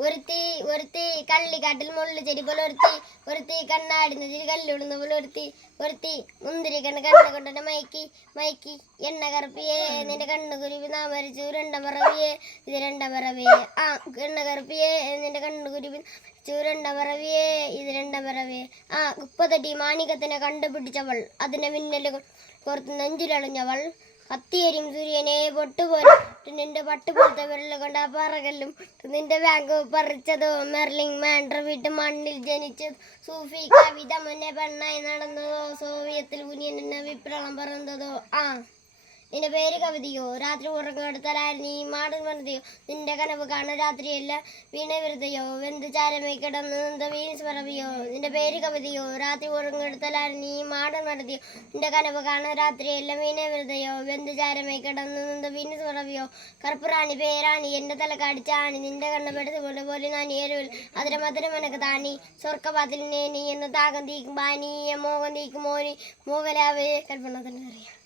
ഒരുത്തി കള്ളിക്കാട്ടിൽ മുള്ളു ചെടി പോലെ ഒരുത്തി കണ്ണാടുന്നതിൽ കല്ലിടുന്ന പോലെ ഒരുത്തി മുന്തിരി കണ്ണ് കൊണ്ടെന്നെ മയക്കി എണ്ണ കറുപ്പിയേ നിന്റെ കണ്ണു കുരുവി നാ മരിച്ചു രണ്ടാം പറവിയേ ഇത് രണ്ടാം പറവിയേ എണ്ണ കറുപ്പിയേ നിന്റെ കണ്ണു കുരുവി രണ്ടാം പറവിയേ ഇത് രണ്ടാം പറവിയേ കുപ്പത്തട്ടി മാണികത്തിനെ കണ്ടുപിടിച്ചവൾ അതിനെ മിന്നല് കോർത്ത് നെഞ്ചിലളിഞ്ഞവൾ കത്തിയരിയും സൂര്യനെ പൊട്ടുപോലെ നിന്റെ പട്ടുപോലത്തെ വിരൽ കൊണ്ട് ആ പറകല്ലും നിന്റെ ബാങ്ക് പറിച്ചതോ മെർലിംഗ് മാൻഡ്ര വീട്ട് മണ്ണിൽ ജനിച്ചത് സൂഫി കവിത മുന്നേ പെണ്ണായി നടന്നതോ സോവിയത്തിൽ കുനിയനെ വിപ്ലവം പറന്നതോ നിന്റെ പേര് കവിതയോ രാത്രി ഉറങ്ങെടുത്താലായിരുന്നു നീ മാടൻ പറഞ്ഞതയോ നിന്റെ കനവ് കാണാൻ രാത്രിയല്ല വീണ വെറുതെയോ വെന്ത് ചാരമേ കിടന്ന് നിന്റെ വീൻസ് പറവിയോ നിന്റെ പേര് കവിതയോ രാത്രി ഉറങ്ങെടുത്താലായിരുന്നു നീ മാടൻ പറഞ്ഞതയോ നിന്റെ കനവ് കാണാൻ രാത്രിയല്ല വീണ വെറുതെയോ വെന്ത് ചാരമേ കിടന്ന് നിന്റെ വീൻസ് പറവിയോ കറുപ്പുറാണി പേരാണി എന്റെ തല കടിച്ചാണി നിന്റെ കണ്ണ് പെടുത്തുപോലെ പോലെ ഞാൻ ഏരുവിൽ അതിരെ മധുരം എനക്ക് താണി സ്വർക്കപാത്തിൽ നീ എന്ന് താകം തീക്കും ബാനി മോഹം തീക്കും മോനി മോഹലാവേ കൽപ്പന തന്നെ അറിയാം.